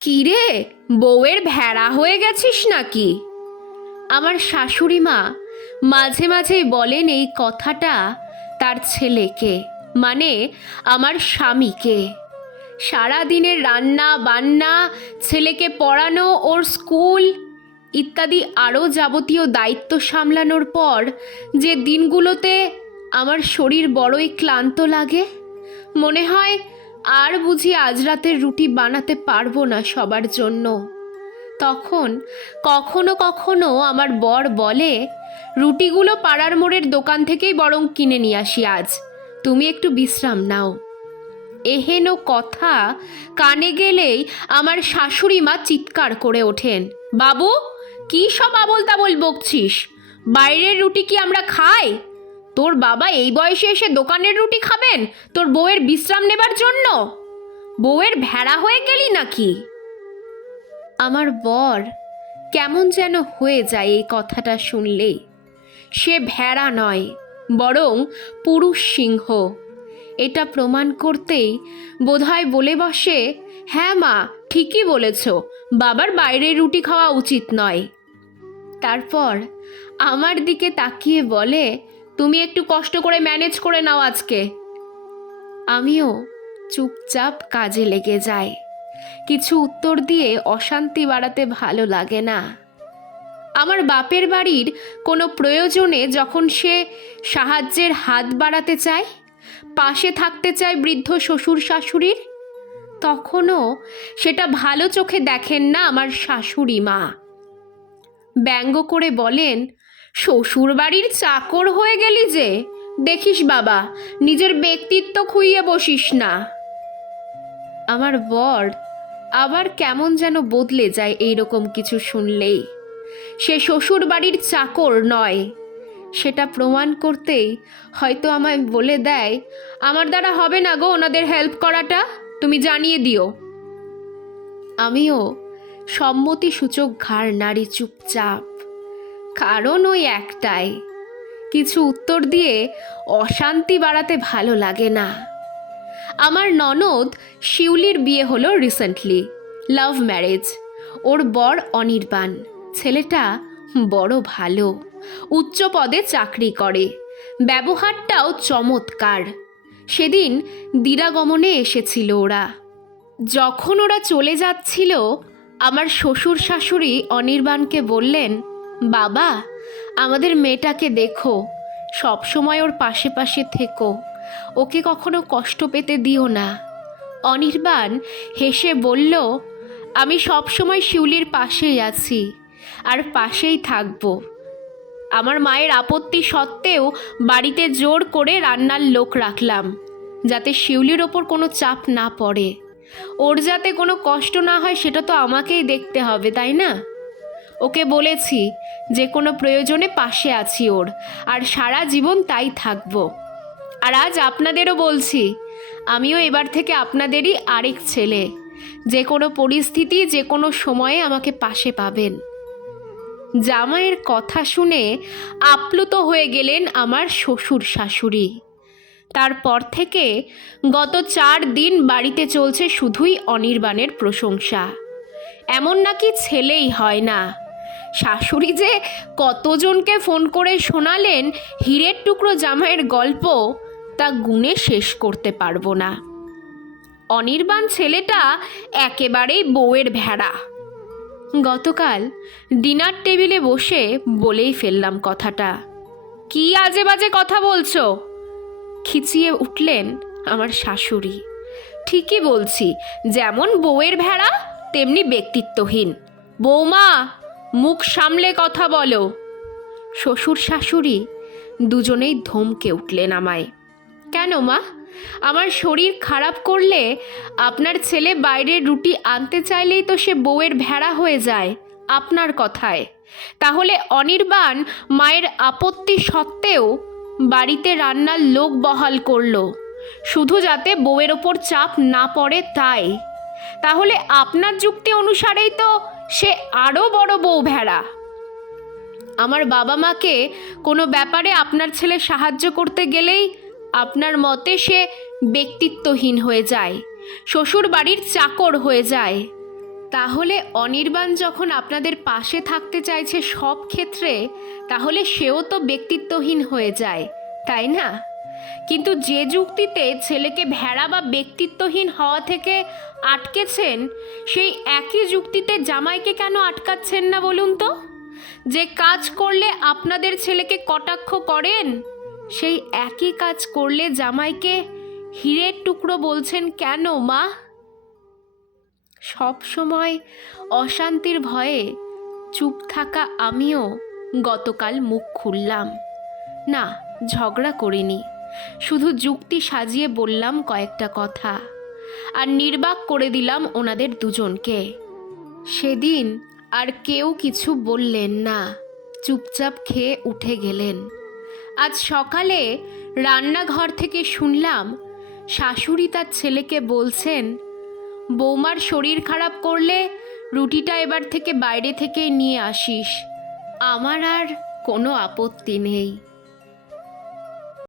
কিরে, বউয়ের ভেড়া হয়ে গেছিস নাকি? আমার শাশুড়ি মা মাঝে মাঝেই বলেন এই কথাটা তার ছেলেকে মানে আমার স্বামীকে। সারা দিনের রান্না বান্না, ছেলেকে পড়ানো, ওর স্কুল ইত্যাদি আরও যাবতীয় দায়িত্ব সামলানোর পর যে দিনগুলোতে আমার শরীর বড়ই ক্লান্ত লাগে, মনে হয় আর বুঝি আজ রাতের রুটি বানাতে পারব না সবার জন্য। তখন কখনো কখনো আমার বর বলে, রুটিগুলো পাড়ার মোড়ের দোকান থেকেই বরং কিনে নিয়ে আসি আজ। তুমি একটু বিশ্রাম নাও। এহেন কথা কানে গেলেই আমার শাশুড়ি মা চিৎকার করে ওঠেন, বাবু, কি সব আবল তাবল বকছিস? বাইরের রুটি কি আমরা খাই? তোর বাবা এই বয়সে এসে দোকানের রুটি খাবেন? তোর বউয়ের বিশ্রাম নেবার জন্য? বউয়ের ভেড়া হয়ে গেলি নাকি? আমার বর কেমন যেন হয়ে যায় এই কথাটা শুনলেই সে ভেড়া নয়, বরং পুরুষ সিংহ। এটা প্রমাণ করতেই বোধহয় বলে বসে হ্যাঁ মা, ঠিকই বলেছ, বাবার বাইরের রুটি খাওয়া উচিত নয়। তারপর আমার দিকে তাকিয়ে বলে তুমি একটু কষ্ট করে ম্যানেজ করে নাও আজকে। আমিও চুপচাপ কাজে লেগে যাই। কিছু উত্তর দিয়ে অশান্তি বাড়াতে ভালো লাগে না। আমার বাপের বাড়ির কোনো প্রয়োজনে যখন সে সাহায্যের হাত বাড়াতে চায়, পাশে থাকতে চায় বৃদ্ধ শ্বশুর শাশুড়ির, তখনও সেটা ভালো চোখে দেখেন না আমার শাশুড়ি মা। ব্যঙ্গ করে বলেন শ্বশুর বাড়ির চাকর হয়ে গেলি যে। দেখিস বাবা, নিজের ব্যক্তিত্ব খুইয়ে বসিস না। আমার বর আবার কেমন যেন বদলে যায় এইরকম কিছু শুনলেই। সে শ্বশুর বাড়ির চাকর নয়। সেটা প্রমাণ করতেই হয়তো আমায় বলে দেয়, আমার দ্বারা হবে না গো ওনাদের হেল্প করাটা, তুমি জানিয়ে দিও। আমিও সম্মতিসূচক ঘাড় নাড়ি চুপচাপ কারণ ওই একটাই। কিছু উত্তর দিয়ে অশান্তি বাড়াতে ভালো লাগে না। আমার ননদ শিউলির বিয়ে হলো রিসেন্টলি লাভ ম্যারেজ ওর বর অনির্বাণ, ছেলেটা বড় ভালো, উচ্চ পদে চাকরি করে। ব্যবহারটাও চমৎকার। সেদিন দিরাগমনে এসেছিল ওরা। যখন ওরা চলে যাচ্ছিল, আমার শ্বশুর শাশুড়ি অনির্বাণকে বললেন বাবা, আমাদের মেয়েটাকে দেখো। সবসময় ওর পাশে পাশে থেকো। ওকে কখনো কষ্ট পেতে দিও না। অনির্বাণ হেসে বলল, আমি সবসময় শিউলির পাশেই আছি আর পাশেই থাকব। আমার মায়ের আপত্তি সত্ত্বেও বাড়িতে জোর করে রান্নার লোক রাখলাম, যাতে শিউলির ওপর কোনো চাপ না পড়ে। ওর যাতে কোনো কষ্ট না হয়, সেটা তো আমাকেই দেখতে হবে, তাই না? ওকে বলেছি যে কোনো প্রয়োজনে পাশে আছি ওর, আর সারা জীবন তাই থাকব। আর আজ আপনাদেরও বলছি, আমিও এবার থেকে আপনাদেরই আরেক ছেলে। যে কোনো পরিস্থিতি, যে কোনো সময়ে আমাকে পাশে পাবেন। জামাইয়ের কথা শুনে আপ্লুত হয়ে গেলেন আমার শ্বশুর শাশুড়ি। তারপর থেকে গত চার দিন বাড়িতে চলছে শুধুই অনির্বাণের প্রশংসা। এমন নাকি ছেলেই হয় না। শাশুড়ি যে কতজনকে ফোন করে শোনালেন, হীরের টুকরো জামাইয়ের গল্প তা গুণে শেষ করতে পারব না। অনির্বাণ ছেলেটা একেবারেই বউয়ের ভেড়া। গতকাল ডিনার টেবিলে বসে বলেই ফেললাম কথাটা। কি আজে বাজে কথা বলছো? খিচিয়ে উঠলেন আমার শাশুড়ি। ঠিকই বলছি, যেমন বউয়ের ভেড়া, তেমনি ব্যক্তিত্বহীন। বৌমা মুখ সামলে কথা বলো। শ্বশুর শাশুড়ি দুজনেই ধমকে উঠলেন আমায়। কেন মা? আমার শরীর খারাপ করলে আপনার ছেলে বাইরের রুটি আনতে চাইলেই তো সে বউয়ের ভেড়া হয়ে যায়। আপনার কথায়। তাহলে অনির্বাণ মায়ের আপত্তি সত্ত্বেও বাড়িতে রান্নার লোক বহাল করল। শুধু যাতে বউয়ের ওপর চাপ না পড়ে তাই। তাহলে আপনার যুক্তি অনুসারেই তো সে আরও বড় বউ ভেড়া। আমার বাবা মাকে কোনো ব্যাপারে আপনার ছেলে সাহায্য করতে গেলেই আপনার মতে সে ব্যক্তিত্বহীন হয়ে যায়, শ্বশুর বাড়ির চাকর হয়ে যায়। তাহলে অনির্বাণ যখন আপনাদের পাশে থাকতে চাইছে সব ক্ষেত্রে, তাহলে সেও তো ব্যক্তিত্বহীন হয়ে যায়, তাই না? কিন্তু যে যুক্তিতে ছেলেকে ভেড়া বা ব্যক্তিত্বহীন হওয়া থেকে আটকেছেন, সেই একই যুক্তিতে জামাইকে কেন আটকাচ্ছেন না বলুন তো? যে কাজ করলে আপনাদের ছেলেকে কটাক্ষ করেন, সেই একই কাজ করলে জামাইকে হীরের টুকরো বলছেন কেন, মা? সব সময় অশান্তির ভয়ে চুপ থাকা আমিও গতকাল মুখ খুললাম। না, ঝগড়া করিনি। শুধু যুক্তি সাজিয়ে বললাম কয়েকটা কথা আর নির্বাক করে দিলাম ওনাদের দুজনকে। সেদিন আর কেউ কিছু বললেন না, চুপচাপ খেয়ে উঠে গেলেন। আজ সকালে রান্নাঘর থেকে শুনলাম শাশুড়ি তার ছেলেকে বলছেন, বৌমার শরীর খারাপ করলে রুটিটা এবার থেকে বাইরে থেকে নিয়ে আসিস। আমার আর কোনো আপত্তি নেই।